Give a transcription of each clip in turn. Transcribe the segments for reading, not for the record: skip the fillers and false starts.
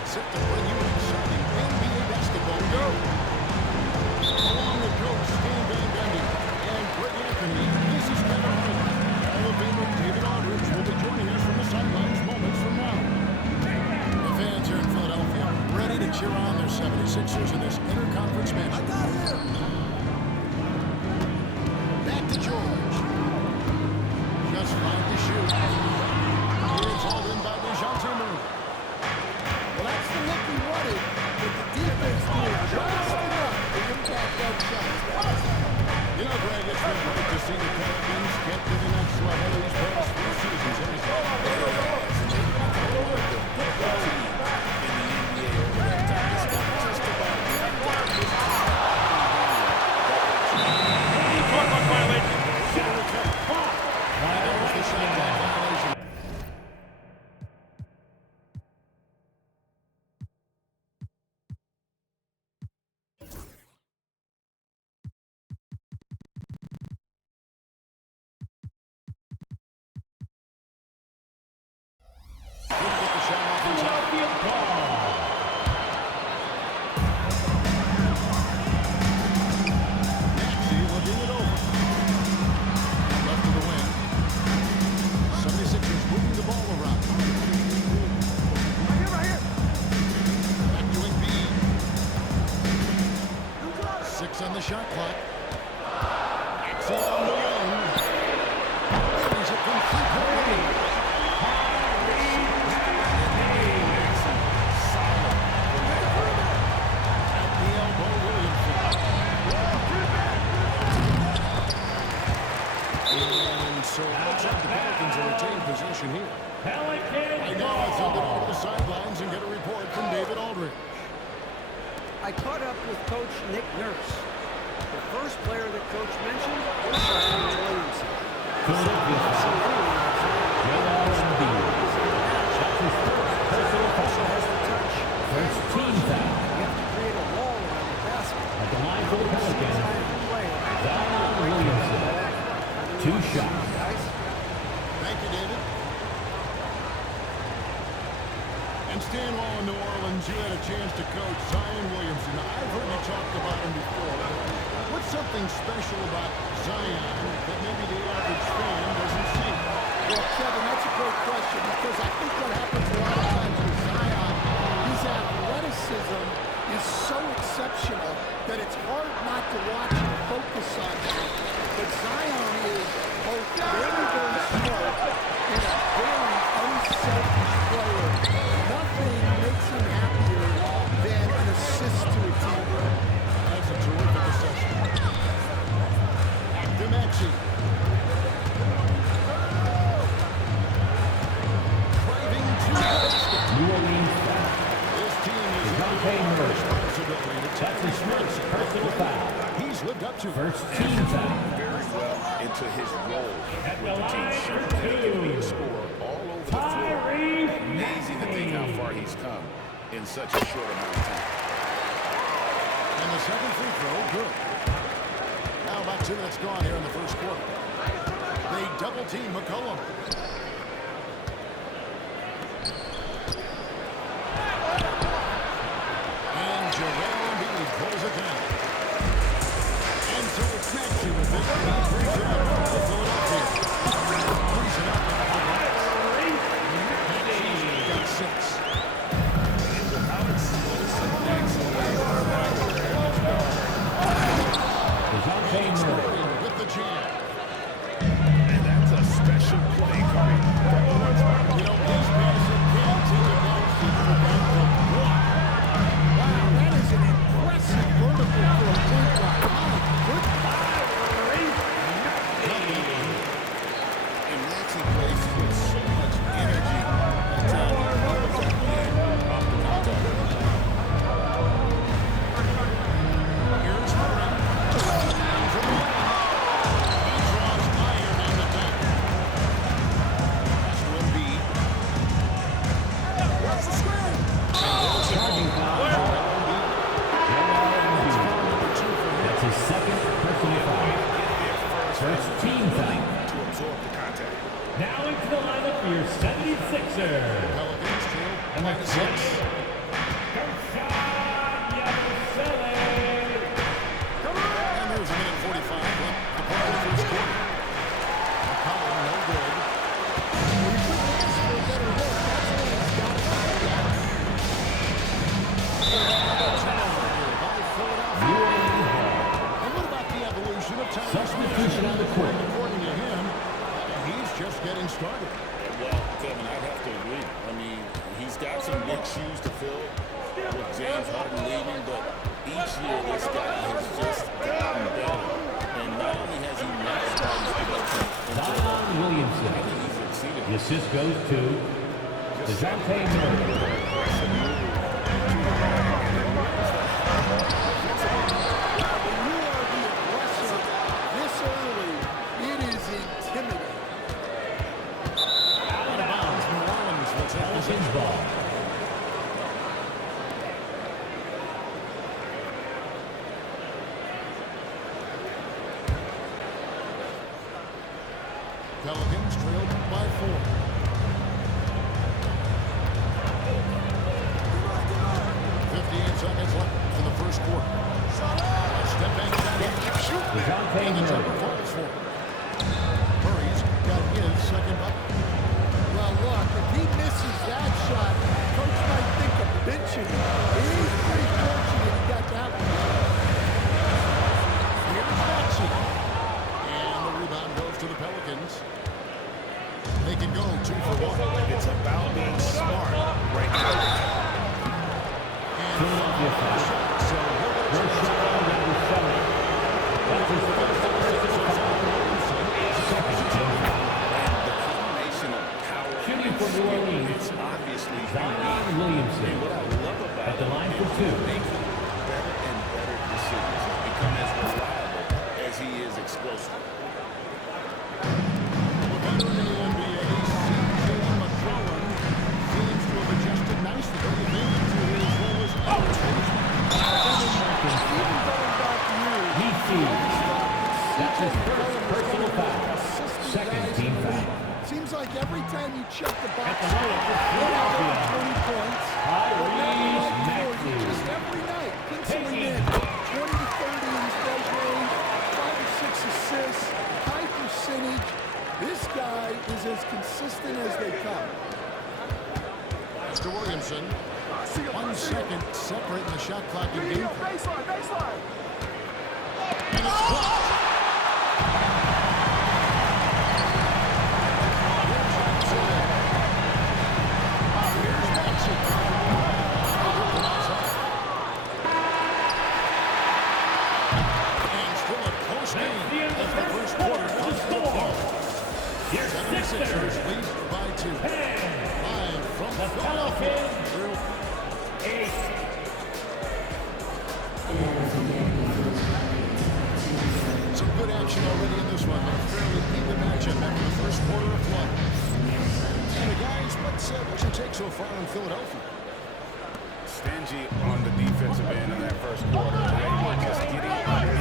That's it to bring you an exciting NBA basketball game. Along with Coach Stan Van Gundy and Greg Anthony, this is Kevin Harlan. Hall of Famer David Aldridge will be joining us from the sidelines moments from now. The fans here in Philadelphia ready to cheer on their 76ers in this interconference match. I got him! Back to George. Just 5 to shoot. It's all in by DeJounte Murray. Well, that's the look he wanted, but the defense did just enough to impact that shot. You know, Greg, it's been great to see the Pelicans get to the next level these past 3 seasons. On the shot clock. It's on the wing. He's a complete hurry. Solid. At the elbow, Williamson. And so it looks like the Pelicans will retain possession here. Right now, it's on to the sidelines and get a report from David Aldridge. I caught up with Coach Nick Nurse. The first player that Coach mentioned was Zion Williamson. He said we don't see anyone else. That's his first personal foul. Has the touch. First team foul. You have to create a wall around the basket. At the line for the Pelicans, Zion Williamson. 2 shots. Thank you, David. And staying while in New Orleans, you had a chance to coach Zion Williamson. Now, I've heard you talk about him before. What's something special about Zion that maybe the average fan doesn't see? Well, Kevin, that's a great question because I think what happens a lot of times with Zion, his athleticism is so exceptional that it's hard not to watch and focus on him. But Zion is both very, very smart and a very unselfish player. Nothing makes him happier than an assist to a team. That's a terrific assessment. Maxey. Driving to the basket. New Orleans foul. This team is DeJounte Murray. responsibility to take That's his first personal foul. He's lived up to First team foul. Very well into his role with the team. Showing the ability to score all over the floor. Amazing to think how far he's come in such a short amount of time. And the second free throw, good. Now about 2 minutes gone here in the first quarter. They double team McCollum. And Joel Embiid pulls it down. And so it's Maxey with this. He brings it up for Philadelphia. Brings it up. Maxey's got 6. With the jam. And that's a special play coming from the West. You know, these guys can't take a Wow, that is an impressive vertical for a point guard. Good fire. And Maxey plays with so much energy. here's Murray. He draws iron on the deck. Pass to Embiid. Where's the screen? That's his second personal foul. First team foul. To absorb the contact. Now into the lineup for your 76ers. Pelicans trail And minus 6. big shoes to fill with James Harden leaving, but each year this guy has just gotten better. And not only has he maximized his production, Zion Williamson. I think he's exceeded. The assist goes to DeJounte Murray. Ball. Pelicans trailed by 4. Seconds left in the first quarter. Step back shot. DeJounte Murray. Murray's got his second bucket. Well, look, if he misses that shot, coach might think of benching him. He's pretty fortunate he got that one. Here's Maxey. And the rebound goes to the Pelicans. They can go 2 for 1. It's about being smart right now. Philadelphia foul. First shot on number 7. That's his first offensive foul. Second team foul. And the combination of power Shooting for New Orleans. it's obviously Zion Williamson. And what I love about At the line for 2. making better and better decisions, become as reliable as he is explosive. Veteran in the NBA, C.J. McCollum seems to have adjusted nicely. What do you think to his role as He feeds. That's his first personal foul. Second team foul. Seems like every time you check the box, At the line for Philadelphia. 20 points. Maxey. Just every night, penciling in 20 to 30 in his best range, 5 or 6 assists, high percentage. This guy is as consistent as they come. Mr. Williamson, 1 second separating the shot clock in game. Baseline. And it's blocked. Here's Maxey. And still a close game as the first quarter comes to a close. Your 76ers Sixers. lead by 2. Live from The Philadelphia. Pelicans. 8. Some good action already in this one. A fairly even matchup after the first quarter of play. And guys, what's your take so far in Philadelphia? Stingy on the defensive end in that first quarter. They were just getting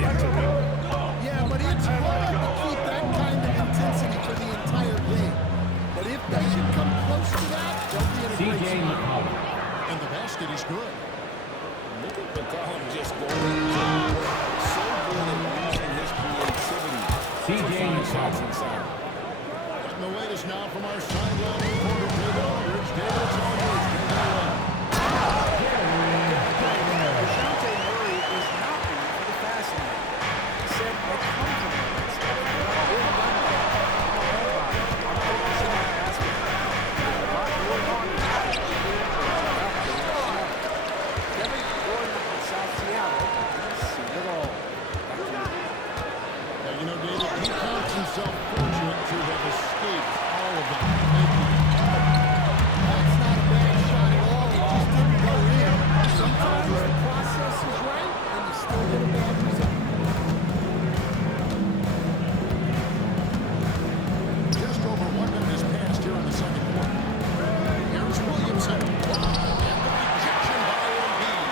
into it. Yeah, but it's hard to keep that kind of intensity for the entire game. But if they can come close to that, they'll be in a great C.J. spot. McCollum. And the basket is good. Look at McCollum just going so good at using his creativity. C.J. Shots McCollum. inside. Getting the latest now from our sideline reporter, David Aldridge. David, it's all yours. Take it away. DeJounte Murray is not in for the fast lane. He said, I come from that stuff. I've been done that. I don't know about it. I'm focusing on basketball. There's a lot going on in Kevin growing up in South Seattle, he's seen it all. Now, you know, David, he counts himself fortunate to have escaped all of that. That's not a bad shot at all. It just didn't go in. Sometimes the process is right, and you still get a bad result. Just over 1 minute has passed here in the second quarter. Here's Williamson. And the rejection by Embiid.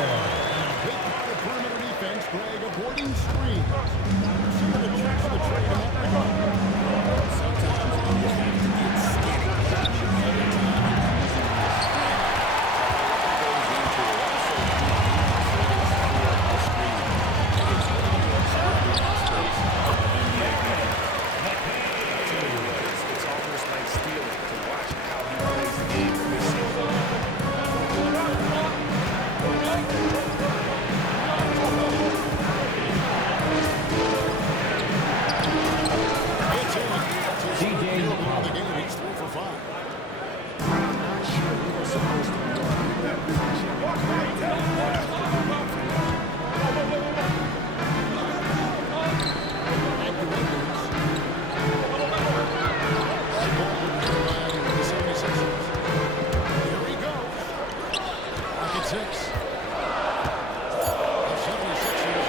The perimeter defense, Greg, a boarding screen. Some of the tricks of the trade in that regard. Sometimes you have to get skinny. Other times, goes into it. Also, the screen. It's one of the most surrounding aspects of NBA game. I tell you what, it's almost like stealing to watch how he plays the game this season. 76ers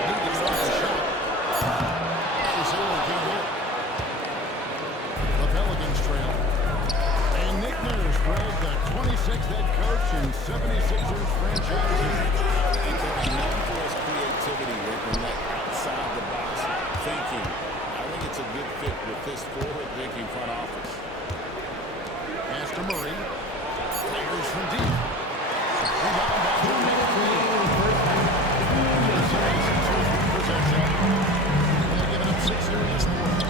need to get off the shot. You see what they hit. The Pelicans trail. And Nick Nurse, Greg, the 26th head coach in 76ers franchise history. He's known for his creativity and that outside the box thinking. I think it's a good fit with this forward-thinking front office. Pass to Murray. Fires from deep. Rebound by the 76ers with possession. They're giving up 6 here in this quarter.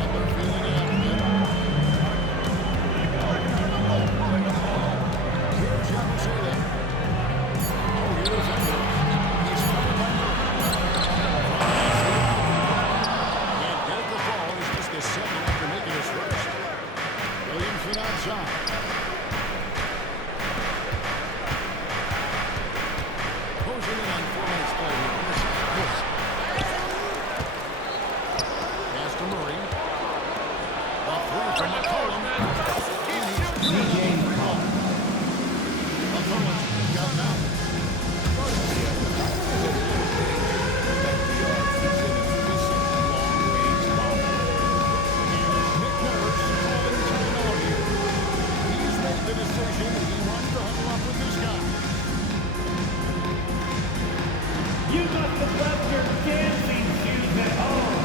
And they're feeling it out a bit. Here's Yabusele. Oh, here's Edwards. He's covered by Murray. And get the ball. He's just a second after making his first. Williamson outside. Closing in on 4 minutes play here in the second quarter. Pass to Murray. A three from McCollum. And he's McCollum got him out. The decision, he wants to huddle up with this guy. You must have left your dancing shoes at home.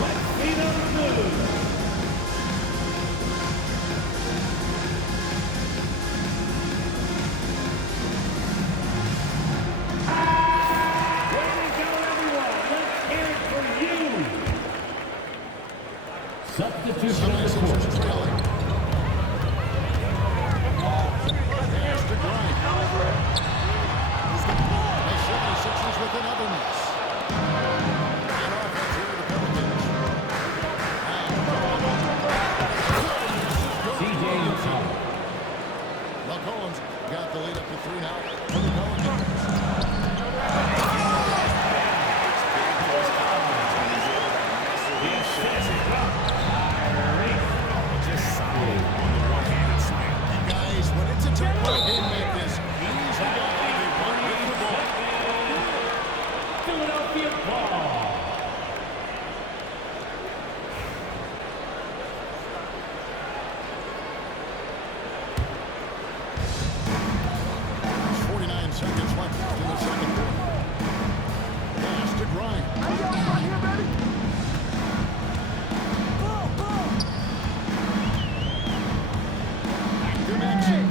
Let's see them move. Way to go, everyone. Let's hear it for you. Substitution on the court. 76ers trailing. Pass to Grimes. The 76ers with another miss. And offense here to the Pelicans. McCollum's got the lead up to 3 now for the Pelicans. Just solid on the one-handed swing. Guys, when it's a tempo game like this, he's the guy they want to the ball. Philadelphia ball. 49 seconds left in the second quarter. Pass to Grimes. Dimension.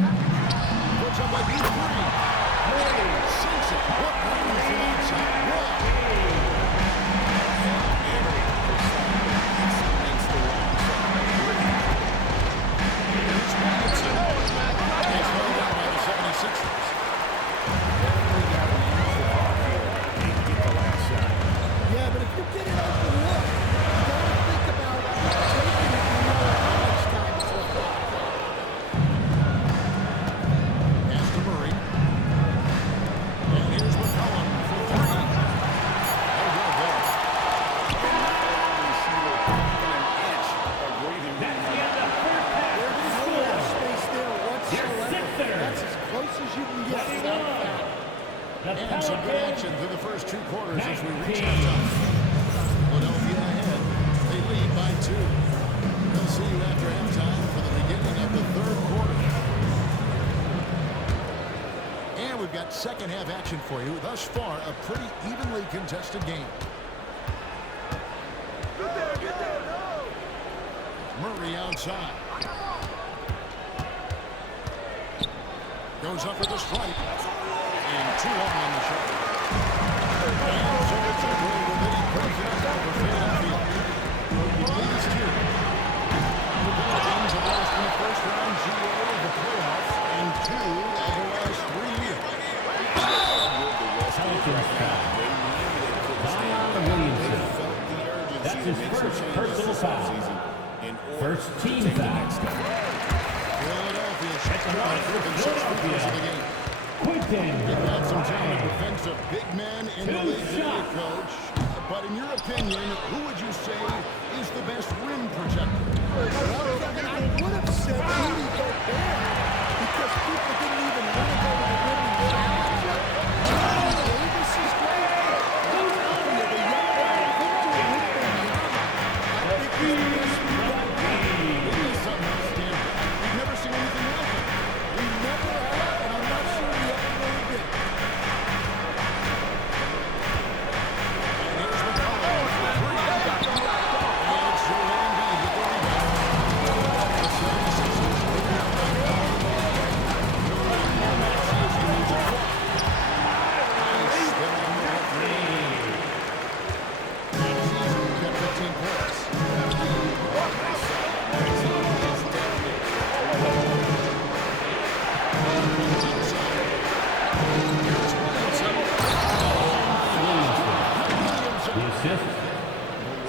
Puts up a deep three. Murray sinks it. What happens from outside? Here's Williamson. He's held out by the 76ers. Yeah, but if you get an open look, you gotta think about taking it and know how much time is left. Pass to Murray. And here's McCollum for 3. Oh, good there. There's no space there whatsoever. That's as close as you can get without a foul. And some good action through the first 2 quarters as we reach halftime. Philadelphia ahead. They lead by 2. We'll see you after halftime for the beginning of the 3rd quarter. And we've got second half action for you. Thus far, a pretty evenly contested game. Murray outside. Goes up with a strike. And 2 on the shot. And so it's a goal with it. He pulls it up over Philadelphia. These 2. The Pelicans have lost in the first round GA of the playoffs and 2 of the last 3 years. That's his first personal foul. First team foul. Philadelphia shuts them out for the 6 free throws of the game. Quinton. They've got some talented defensive big men in the league today, Coach. But in your opinion, who would you say is the best rim protector? Well, Kevin, I would have said Rudy Gobert because people didn't even want to go to the rim and get after it. Anthony Davis is great. I'm telling you, the young guy, Victor Wembanyama, I think he's the best we got. It is something outstanding. We've never seen anything like it. We never have, and I'm not sure we ever really did. And here's McCollum for three. And it's Joel Embiid with the rebound. The 76ers moving out by five. Joel Embiid says he needs a block. Nice spin on the left wing. Last season, he kept 15 points. Nice shot. Nice shot. It's down there. Inside. Here's Williamson. The assist,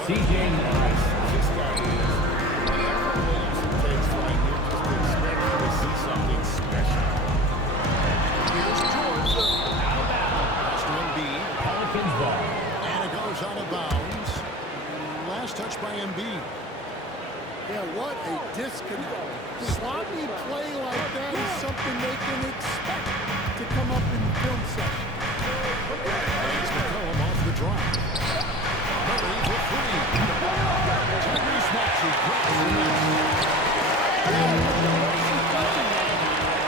C.J. Morris. This guy is, whenever Williamson takes flight, you're just expecting to see something special. Here's George. Pass to Embiid. Pelicans ball. And it goes out of bounds. Last touch by Embiid. Yeah, what a disconnect. Sloppy play like that is something they can expect to come up in film session. It's McCollum off the drop. Murray for three. Tyrese Maxey grabs the net.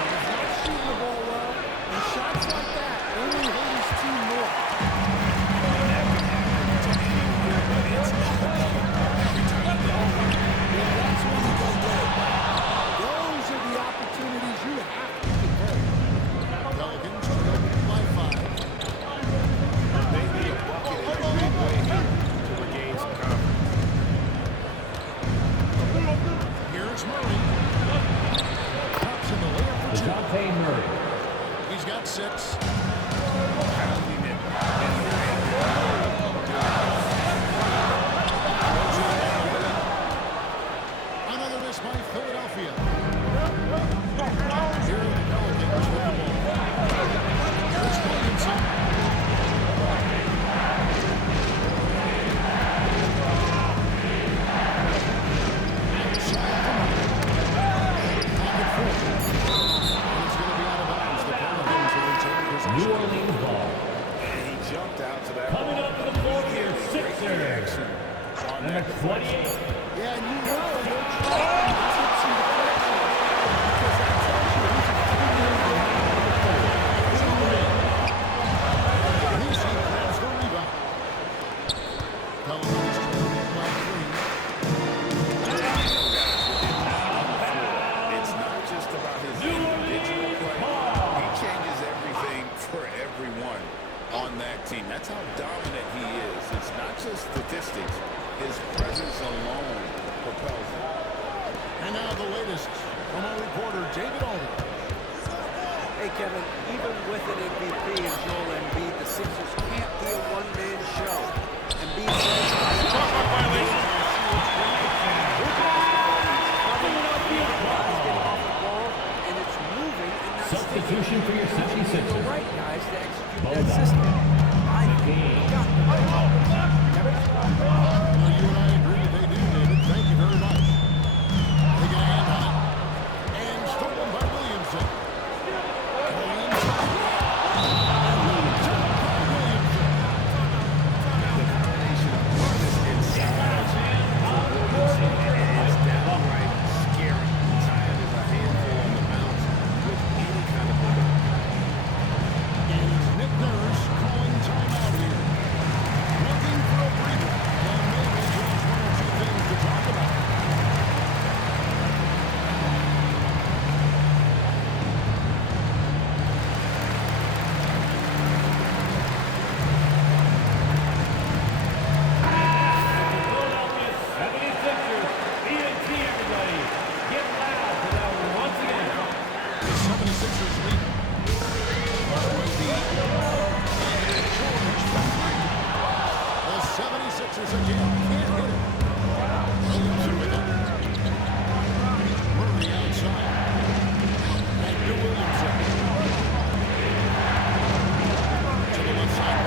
He's not shooting the ball well, and shots like that only hurt his team more. Yeah, that's when you go good. Those are the opportunities you have to convert. Pelicans turn over by five. They need a bucket in a big way here to regain some confidence. Here's Murray. Pops in the layup for two. DeJounte Murray. He's got six. Pounding it in the paint. Another miss by Philadelphia. Here are the Pelicans with the ball. Here's Williamson. Outside for Murray. Pocket four. And it's going to be out of bounds. The Pelicans will return possession. New Orleans ball. And he jumped out to that Coming ball. up to the floor here, Great Sixers. reaction on Number that 28. Yeah, and you know they're trying to teach you the pressure because that tells you he's a pretty Lucy grabs the rebound. Pelicans trailing by three. It's not just about his individual play. He changes everything for everyone on that team. That's how dominant he is. It's not just statistics. His presence alone propels him. And now the latest from our reporter, David Aldridge. Hey, Kevin, even with an MVP and Joel Embiid, the Sixers can't be a one-man show. Embiid says, and it's moving and not Substitution for your 76ers. the right guys to execute that Boda. system. I think we got the Well, you and I agree they do, David. Thank you very much. They get a hand on it. And stolen by Williamson. Going inside. And Williamson by Williamson. The combination of quickness and size for Williamson is downright scary. Zion is a handful on the bounce with any kind of limit. And Nick Nurse calling timeout here. Looking for a breather. And maybe just one or two things to talk about. Philadelphia 76ers. ENT, everybody. Get loud for that one once again. The 76ers lead. And George from three. The 76ers again can't hit it. Williamson with it. Murray outside. Back to Williamson. To the left side.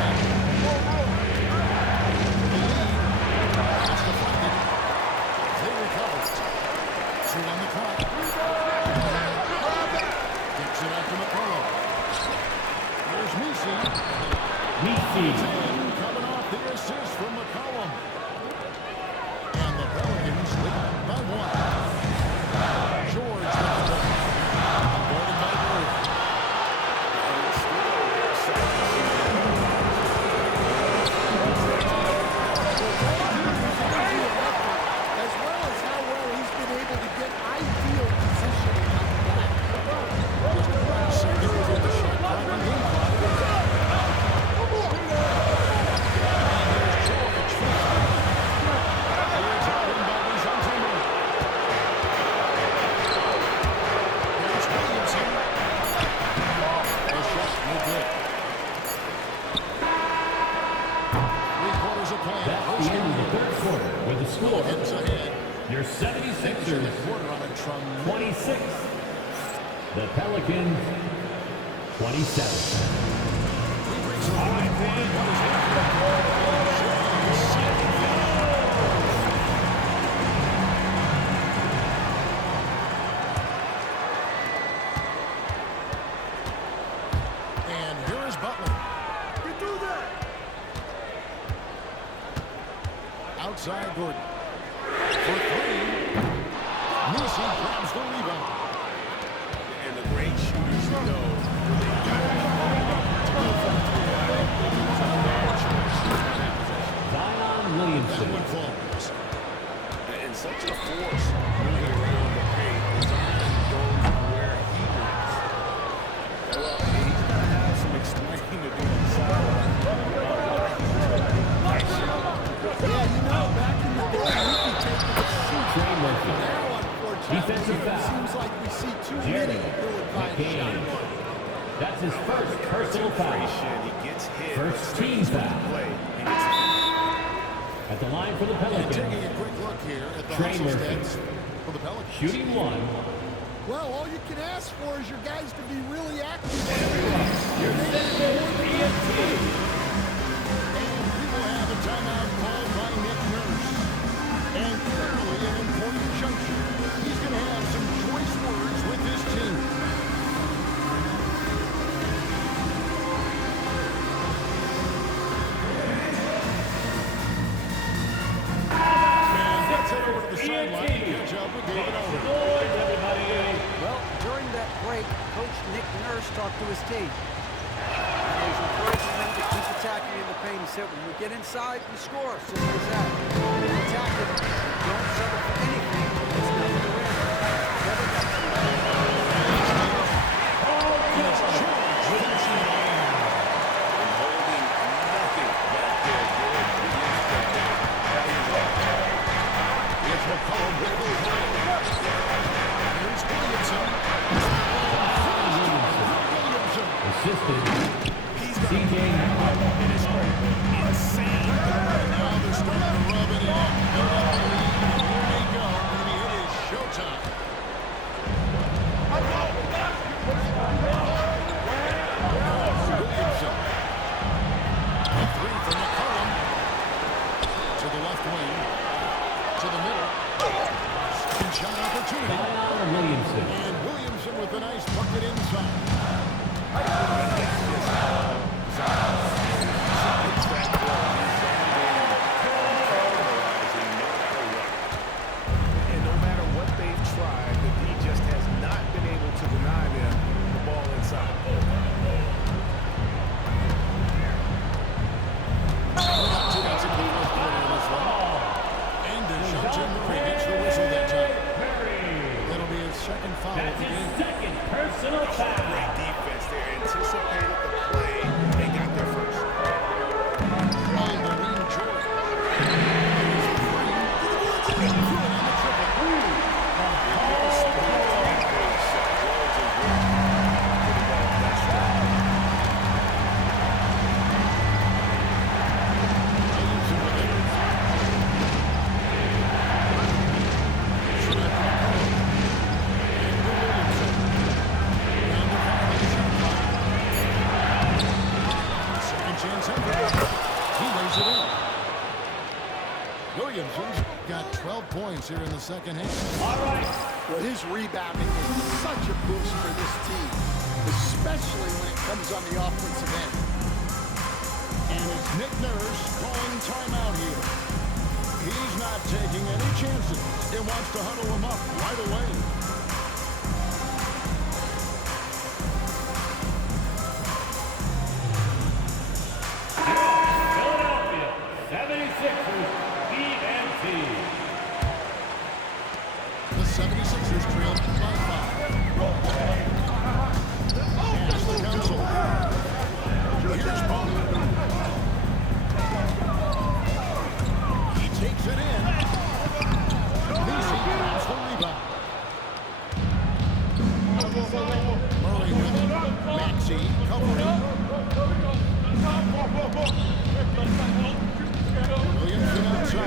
the third quarter with the score, Pelicans ahead. your Finishing 76ers the quarter on a tremendous 26. The Pelicans 27. We've reached the fourth quarter. What is and here is Butler. You do that. Outside Gordon. For three. Nisi grabs the rebound. And the great shooters know when they got to go from Zion That Williamson. one falls. and such a force moving around the paint. Zion goes where he wants. Well, he's going to have some explaining to do inside. Yeah, you know, back in the day, we'd be taking a seat. Trey Murphy. Now, unfortunately, Defensive it foul. seems like we see too many Jeremy ill-advised McCain. shots. That's his first personal foul. He gets hit. First team foul. Play. He gets At the line for the And taking Pelicans, a quick look here at the Trey hustle Murphy. stats for the Pelicans. shooting one. Well, all you can ask for is your guys to be really active. Your center, EFT. And we will have a timeout called by Nick Nurse. And clearly an important juncture. He's going to have some choice words with his team. And let's head over to the sideline to catch up with David Aldridge. Boys, everybody. Well, during that break, Coach Nick Nurse talked to his team. And he's encouraging them to keep attacking in the paint. He said, when we get inside, we score. Simple as that. Keep attacking. Don't settle for anything. It's nothing to win. Never got to It's George finishing it off. and holding nothing back there. Good. It's McCollum with the play. Here's Williamson. Williamson. Assisted. He's CJ Howard. insane. Now they're starting to rub it in. Build up the lead. Here they go. Maybe it is showtime. Williamson. A three from McCollum. To the left wing. To the middle. Second shot opportunity. Zion Williamson. And Williamson with a nice bucket inside. And no matter what they've tried, the D just has not been able to deny them the ball inside. That's a good work quarter in this one. And DeJounte Murray gets the whistle that time. That'll be his second foul of That's the his game. second personal foul. Great defense there. Anticipated the play and got there first. Marine Jordan. Good on the triple. Williamson with it. Smith McCollum. Andrew Williamson. Down to 5 on the shot clock. Second chance effort. He lays it in. Williamson's got 12 points here in the second half. All right. Well, his rebounding is such a boost for this team, especially when it comes on the offensive end. And it's Nick Nurse calling timeout here. He's not taking any chances. He wants to huddle him up right away. Philadelphia 76ers EMT. The 76ers trail by 5. Pass the council. Here's Butler. He takes it in. Nisi grabs the rebound. Murray with it. Maxey covering. Williamson outside.